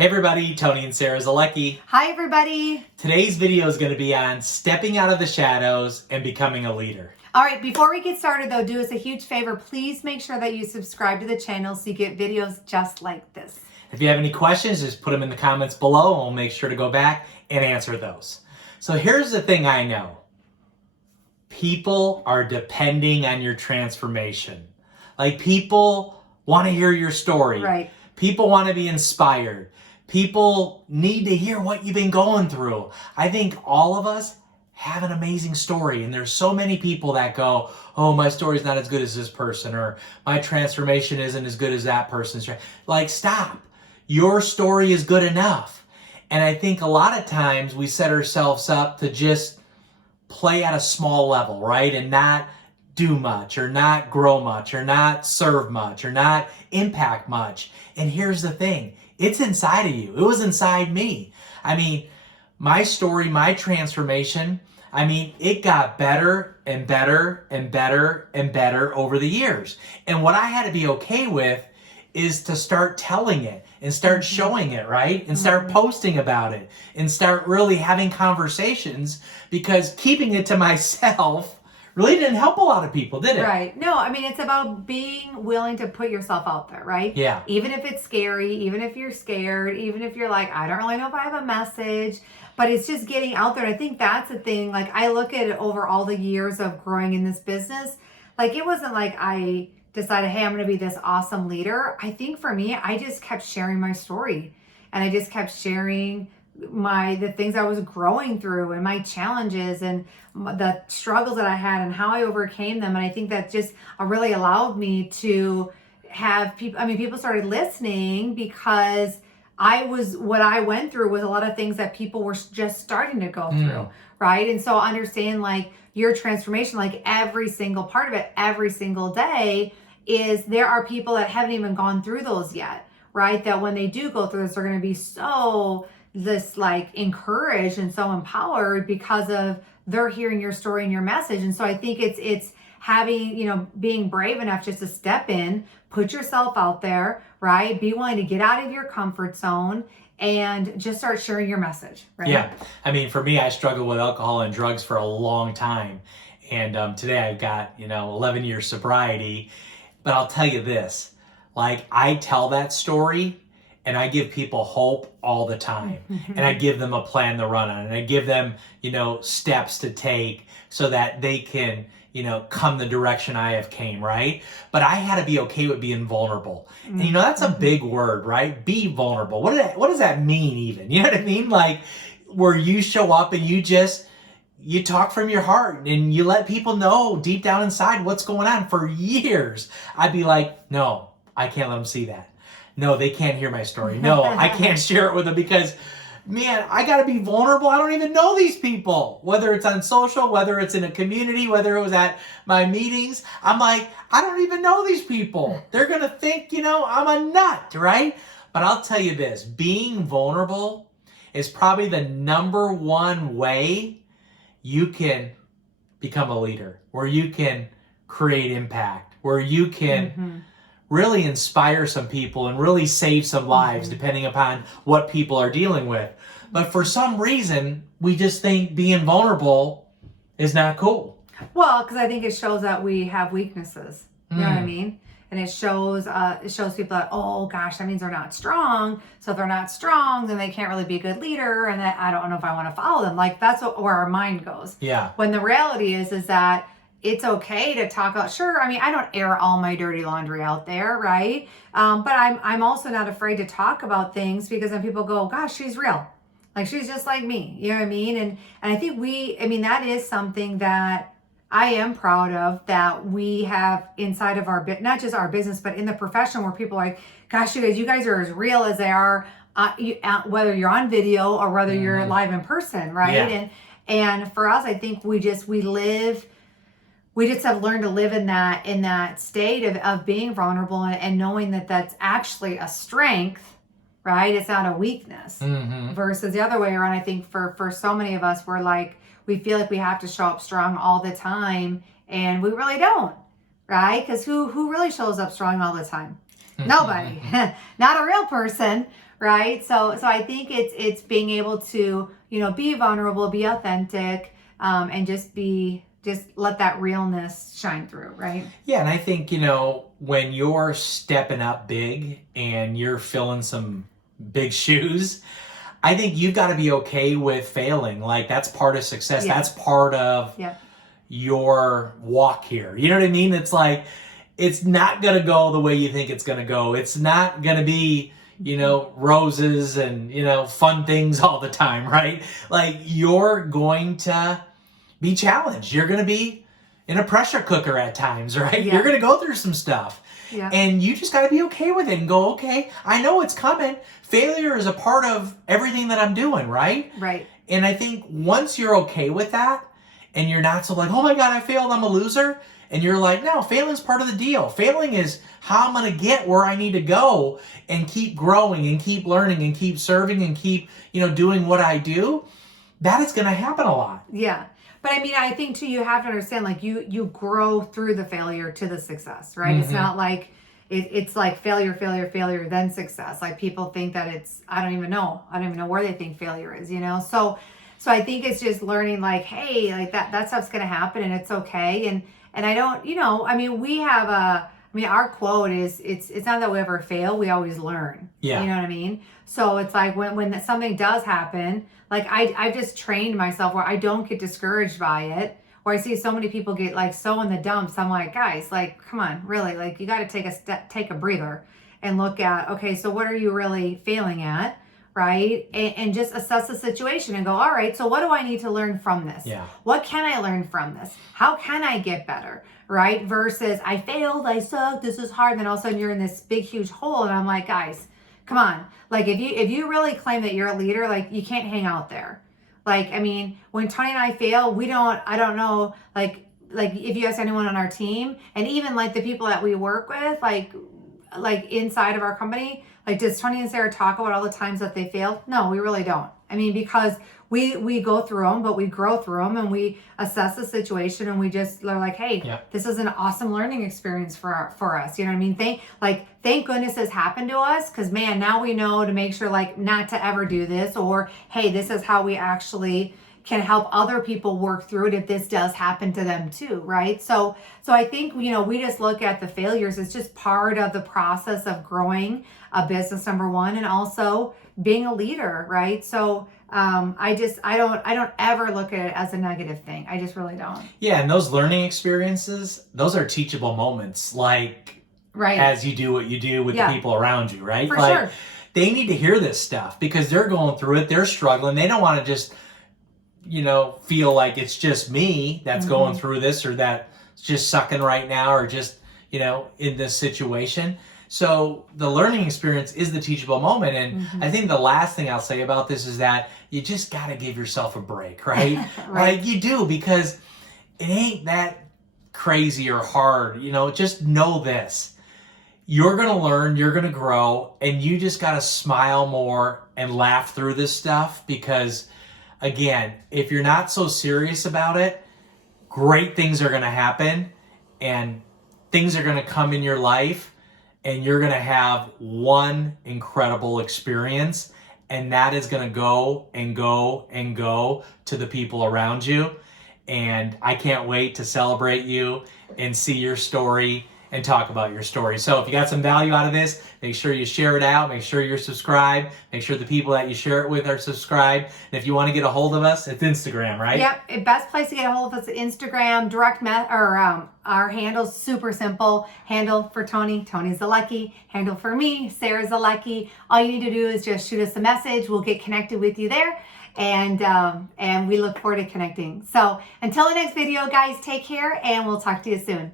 Hey everybody, Tony and Sarah Zolecki. Hi everybody. Today's video is going to be on stepping out of the shadows and becoming a leader. All right, before we get started though, do us a huge favor. Please make sure that you subscribe to the channel so you get videos just like this. If you have any questions, just put them in the comments below and we'll make sure to go back and answer those. So here's the thing I know. People are depending on your transformation. Like people want to hear your story. Right. People want to be inspired. People need to hear what you've been going through. I think all of us have an amazing story, and there's so many people that go, oh, my story's not as good as this person, or my transformation isn't as good as that person's. Like, stop. Your story is good enough. And I think a lot of times we set ourselves up to just play at a small level, right? And not do much, or not grow much, or not serve much, or not impact much. And here's the thing. It's inside of you. It was inside me. I mean, my story, my transformation, it got better and better and better and better over the years. And what I had to be okay with is to start telling it and start showing it, right? And start posting about it and start really having conversations, because keeping it to myself really didn't help a lot of people, did it? Right. No, it's about being willing to put yourself out there, right? Yeah. Even if it's scary, even if you're scared, even if you're like, I don't really know if I have a message, but it's just getting out there. And I think that's the thing. Like, I look at it over all the years of growing in this business. Like, it wasn't like I decided, hey, I'm going to be this awesome leader. I think for me, I just kept sharing my story, and I just kept sharing the things I was growing through and my challenges and the struggles that I had and how I overcame them. And I think that just really allowed me to have people, people started listening, because what I went through was a lot of things that people were just starting to go through. Right. And so understand, like, your transformation, like every single part of it, every single day, is there are people that haven't even gone through those yet. Right. That when they do go through this, they're going to be so encouraged and so empowered because of they're hearing your story and your message. And so I think it's having, being brave enough just to step in, put yourself out there, right? Be willing to get out of your comfort zone and just start sharing your message, right? Yeah. For me, I struggled with alcohol and drugs for a long time. And today I've got, 11 years sobriety. But I'll tell you this, like, I tell that story and I give people hope all the time. And I give them a plan to run on. And I give them, steps to take so that they can, come the direction I have came, right? But I had to be okay with being vulnerable. And, that's a big word, right? Be vulnerable. What does that mean even? You know what I mean? Like, where you show up and you talk from your heart and you let people know deep down inside what's going on. For years, I'd be like, no, I can't let them see that. No, they can't hear my story. No, I can't share it with them because, man, I got to be vulnerable. I don't even know these people, whether it's on social, whether it's in a community, whether it was at my meetings. I'm like, I don't even know these people. They're going to think, I'm a nut, right? But I'll tell you this, being vulnerable is probably the number one way you can become a leader, where you can create impact, where you can really inspire some people and really save some lives, depending upon what people are dealing with. But for some reason, we just think being vulnerable is not cool. Well, because I think it shows that we have weaknesses. You know what I mean? And it shows people that, oh gosh, that means they're not strong. So if they're not strong, then they can't really be a good leader. And that I don't know if I want to follow them. Like, that's where our mind goes. Yeah. When the reality is that it's okay to talk about, sure, I don't air all my dirty laundry out there, right? But I'm also not afraid to talk about things, because then people go, gosh, she's real. Like, she's just like me. You know what I mean? And I think that is something that I am proud of, that we have inside of not just our business, but in the profession, where people are like, gosh, you guys are as real as they are, whether you're on video or whether you're live in person, right? Yeah. And for us, I think we just have learned to live in that state of being vulnerable and knowing that that's actually a strength, right? It's not a weakness, versus the other way around. I think for so many of us, we feel like we have to show up strong all the time, and we really don't, right? Because who really shows up strong all the time? Nobody. Not a real person, right? So I think it's being able to, be vulnerable, be authentic, and just let that realness shine through, right? Yeah, and I think, when you're stepping up big and you're filling some big shoes, I think you've got to be okay with failing. Like, that's part of success. Yeah. That's part of Yeah. your walk here. You know what I mean? It's like, it's not going to go the way you think it's going to go. It's not going to be, roses and, fun things all the time, right? Like, you're going to be challenged. You're going to be in a pressure cooker at times, right? Yeah. You're going to go through some stuff. Yeah. And you just got to be okay with it and go, okay, I know it's coming. Failure is a part of everything that I'm doing, right? Right. And I think once you're okay with that and you're not so like, oh my God, I failed, I'm a loser. And you're like, no, failing's part of the deal. Failing is how I'm going to get where I need to go and keep growing and keep learning and keep serving and keep, doing what I do. That is going to happen a lot. Yeah. But I mean, I think too, you have to understand, like you grow through the failure to the success, right? Mm-hmm. It's not like it's like failure, then success. Like people think that I don't even know where they think failure is, So I think it's just learning, like, hey, like that stuff's gonna happen and it's okay. And I don't, I mean, our quote is it's not that we ever fail, we always learn. Yeah. You know what I mean? So it's like when something does happen, like I've just trained myself where I don't get discouraged by it. Or I see so many people get like so in the dumps. I'm like, guys, like, come on, really, like you got to take a breather and look at, okay, so what are you really failing at, right? And just assess the situation and go, all right, so what do I need to learn from this? Yeah. What can I learn from this? How can I get better, right? Versus I failed, I sucked, this is hard. And then all of a sudden you're in this big, huge hole. And I'm like, guys, come on. Like if you really claim that you're a leader, like you can't hang out there. Like, I mean, when Tony and I fail, I don't know, like if you ask anyone on our team and even like the people that we work with, like inside of our company, like does Tony and Sarah talk about all the times that they failed? No, we really don't. I mean, because we go through them, but we grow through them and we assess the situation and we just are like, hey, This is an awesome learning experience for us. You know what I mean? Thank goodness this happened to us, because man, now we know to make sure like not to ever do this, or hey, this is how we actually can help other people work through it if this does happen to them too, right? So I think, we just look at the failures as just part of the process of growing a business, number one, and also being a leader, right? So I don't ever look at it as a negative thing. I just really don't. Yeah, and those learning experiences, those are teachable moments, like as you do what you do with the people around you, right? For like, sure. They need to hear this stuff because they're going through it, they're struggling, they don't want to just feel like it's just me that's going through this or that's just sucking right now or just, in this situation. So the learning experience is the teachable moment. And I think the last thing I'll say about this is that you just got to give yourself a break, right? Right. Like you do, because it ain't that crazy or hard. Just know this. You're going to learn, you're going to grow, and you just got to smile more and laugh through this stuff because, again, if you're not so serious about it, great things are going to happen and things are going to come in your life and you're going to have one incredible experience, and that is going to go and go and go to the people around you. And I can't wait to celebrate you and see your story and talk about your story. So if you got some value out of this, make sure you share it out. Make sure you're subscribed. Make sure the people that you share it with are subscribed. And if you want to get a hold of us, it's Instagram, right? Yep. Best place to get a hold of us is Instagram. Our handle's super simple. Handle for Tony, Tony's Zolecki. Handle for me, Sarah Zolecki. All you need to do is just shoot us a message. We'll get connected with you there. And we look forward to connecting. So until the next video, guys, take care and we'll talk to you soon.